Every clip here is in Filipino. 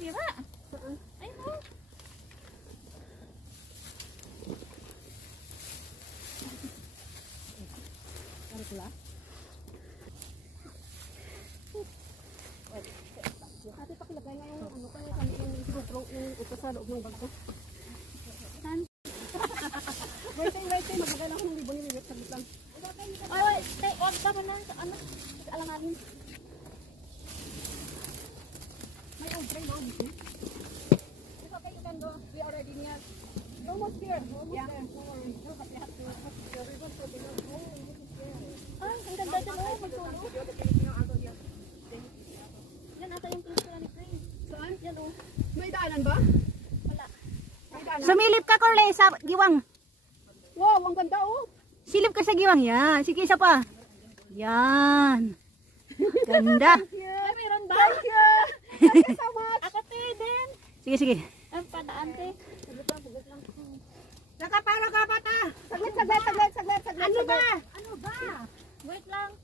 Pira. Ay, mo. Ano pula? Ate, pakilagay nga yung ano kaya kami yung siguro yung ito sa loob ng bag ko. Saan? Wait, maglagay lang ako ng ribbon yung saglit lang. Ay, wait, wag ka man lang sa ano, sa alanganin. May old tray now, Missy. It's okay, you can go. We already near. Almost here. Yeah. No worries. No, but we have to the ribbon so below. Oh, this is there. Ah, ang ganda dyan mo. Magsulo. Yan ata yung pinto ni Prince. Saan? Yan o. May daanan ba? Wala. May daanan? Sumilip ka, Corle, sa giwang. Wow, ang ganda oh. Silip ka sa giwang. Yan. Sige, isa pa. Yan. Ganda. Ay, meron ba? Thank you. Thank you so much. Ako din. Sige. Ang padaan, te. Saglit lang. Nakaparo ka pa ta. Saglit. Ano ba? Wait lang.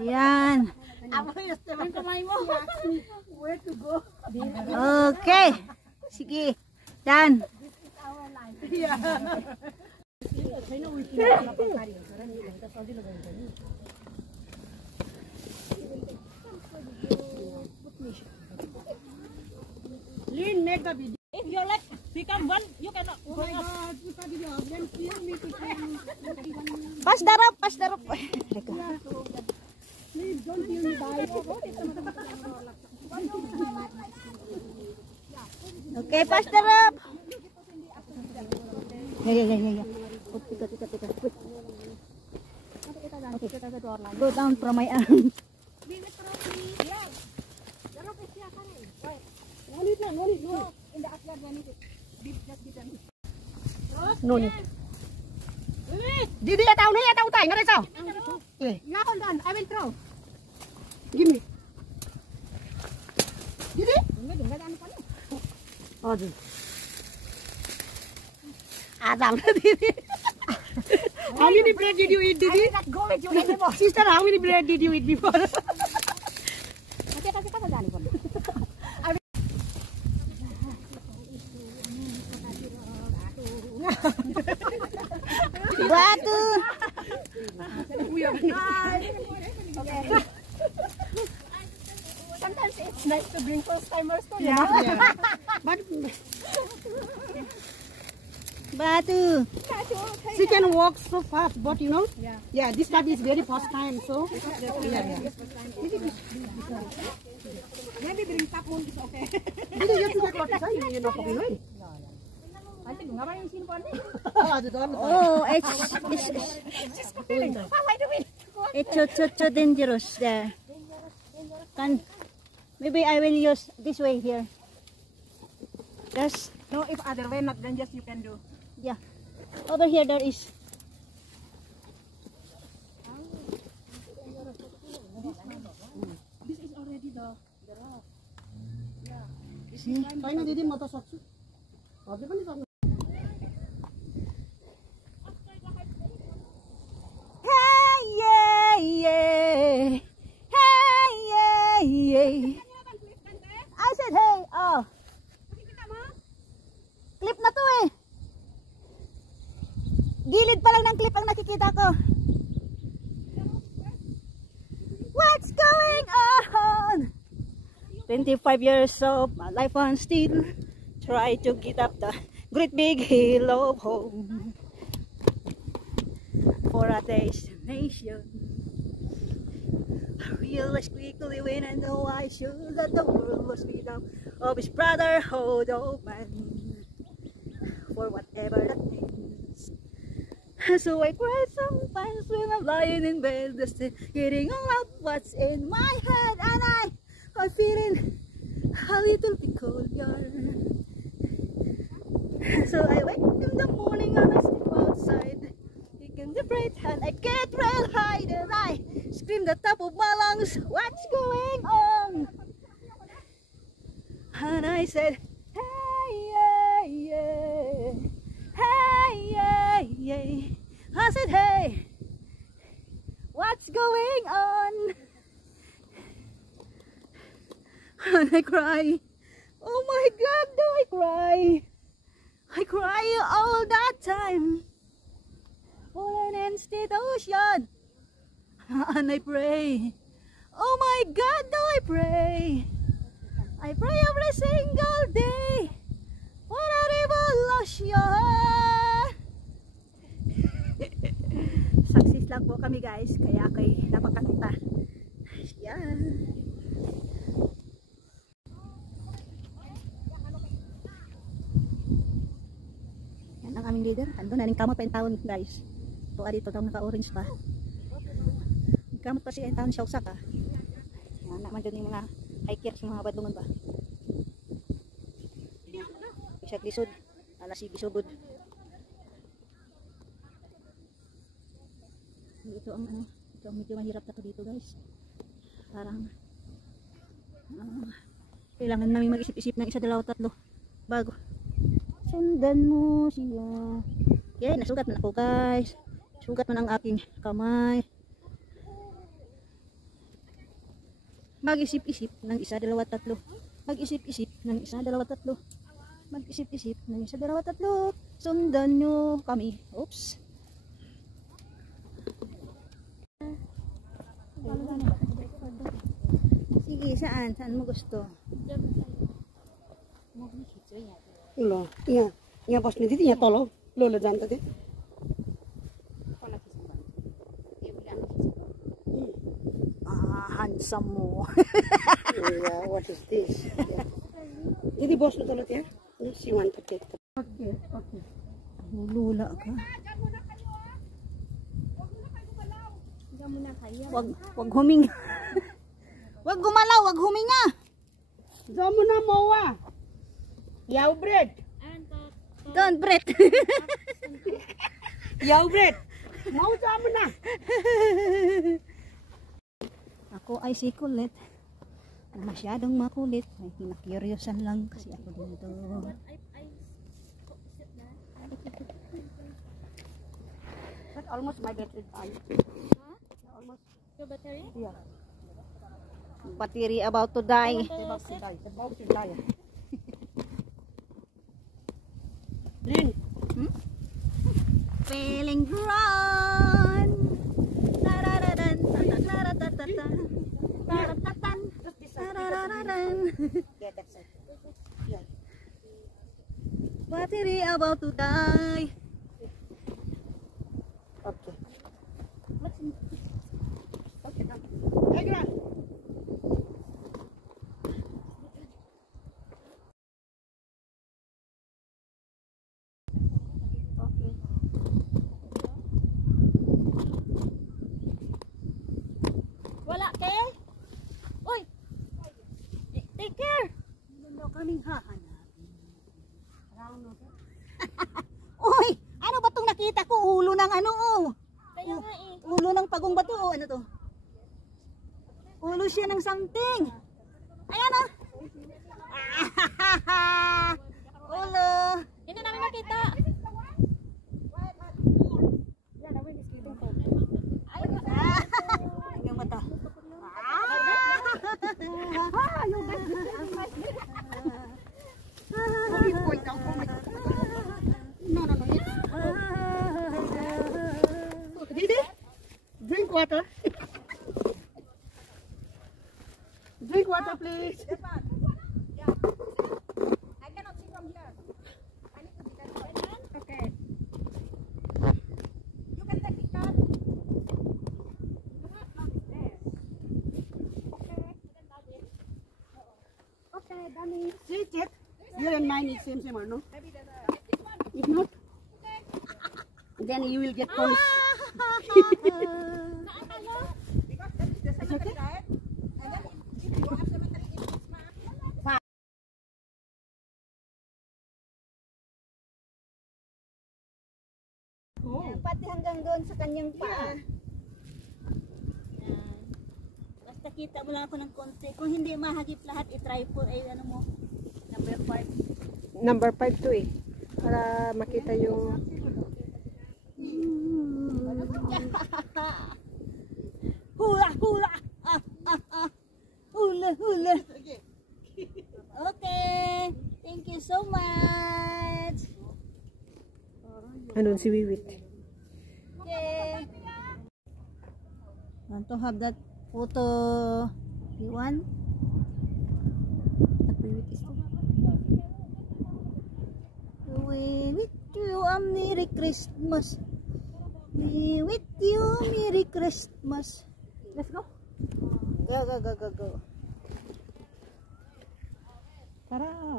Yan. Ang kamay mo. Where to go? Okay. Sige. Done. Lynn, make the video. If your leg become one, you cannot. Oh my God, you can video. Then film me to Pas darap. please don't kill me, guys. Okay, pas darap. Ya. Put. Okay. Go down from my arm. No need. In the backyard, when it just be done. No need. Didi, ataw tayo. Nga rin sao? Yeah, hold on. I will throw. Give me. Didi? Oh, Didi. Adam, Didi. How many bread did you eat, Didi? I will not go with you anymore. Sister, how many bread did you eat before? Kasi ka sa dali ko. Batu. Okay. Sometimes it's nice to bring first timers too. Yeah. But Batu. she can walk so fast, but you know. Yeah. This time is very first time, so. Maybe bring tap one is okay. Did you just get what to say? You know, copy. Oh, it's so dangerous there. Maybe I will use this way here. Yes. No, if other way not, then just you can do. Yeah. Over here there is. This is already the rock. Yeah. See? Kaya didi mata saksu. Abi pa ni sa. Yeah. I said hey. Oh. Clip na to eh. Gilid pa lang ng clip ang nakikita ko. What's going on? 25 years of my life and still try to get up the great big hill of home for a destination. I realized quickly when I know I should that the world was made up of his brotherhood of man, for whatever that means. So I cry sometimes when I'm lying in bed, just getting all out what's in my head, and I'm feeling a little peculiar. So I wake in the morning and I step outside, taking the breath, and I get real high, and I scream the top of my lungs, what's going on? And I said, hey. I said, hey, what's going on? And I cry. Oh my God, do I cry? I cry all that time for an institution. And I pray. Oh my God, do I pray? I pray every single day for a revolution. Success lang po kami guys, kaya ako'y napakanta. Yan. Yan ang aming leader. Ando na rin kamot pa yung taon guys. Tuwa dito taong naka-orange pa. Kamot pa siya yung taon siya usak ah. Yan naman dun yung mga hikers, yung mga badlungan ba. Isa lisod, alas gisubod. Ito ang ano, ito ang medyo mahirap na to dito guys. Parang kailangan namin mag-isip-isip ng isa, dalawa, tatlo bago sundan mo siya. Okay, nasugat man ako guys. Sugat man ang aking kamay. Mag-isip-isip ng isa, dalawa, tatlo. Mag-isip-isip ng isa, dalawa, tatlo. Mag-isip-isip ng isa, dalawa, tatlo. Sundan nyo kami. Oops. Sige, saan? Saan mo gusto? Lo, यहाँ बस्ने दिदी यहाँ तल लो जान्छ दिदी Handsome mo. what is this दिदी बस्नु तल त्यहाँ she want to take the Okay. Lula ka. Wag huminga. Wag gumalaw, wag huminga. Jamuna मौवा याउ ब्रेड Don't breath. याउ bread mau Jamuna Ako ay si kulit. Masyadong makulit. Ay, kinakuryosan lang kasi ako dito. That's almost my battery died. Almost. Your battery? Yeah. Battery about to die. About to die. About to die. Lin. Feeling drawn. Tarararan, taratatatan. Taratatan. Tarararan. Yeah, that's it. Yeah. Battery about to die. Okay. Okay, now. Hey, Gran. Okay. Wala ke? Uy! Take care! Ano kaming hahanapin? Uy! Ano ba itong nakita ko? Ulo ng ano oh? Kaya nga eh. Ulo ng pagong bato oh. Ano to? Ulo siya ng something. Ayan oh! Ulo! Hindi namin makita. Yung mata. Point out for me. No. Didi, drink water. Drink water, please. I cannot see from here. I need to be there. Okay. You can take picture. Okay, Danny. See, check. Your and mine is same, no? If not, then you will get punished. Because that is the cemetery, right? And then if you have cemetery in this map, Pati hanggang doon sa kanyang paa. Basta kita mo lang ako ng konti. Kung hindi mahagip lahat, i-try po ay ano mo, number 5. Number 5 to eh. Para makita yung... Andun si Wiwit. Okay. Want to have that photo. You want? At Wiwit is to. Wiwit you a Merry Christmas. Wiwit you Merry Christmas. Let's go. Go, go, go, go, go. Tara.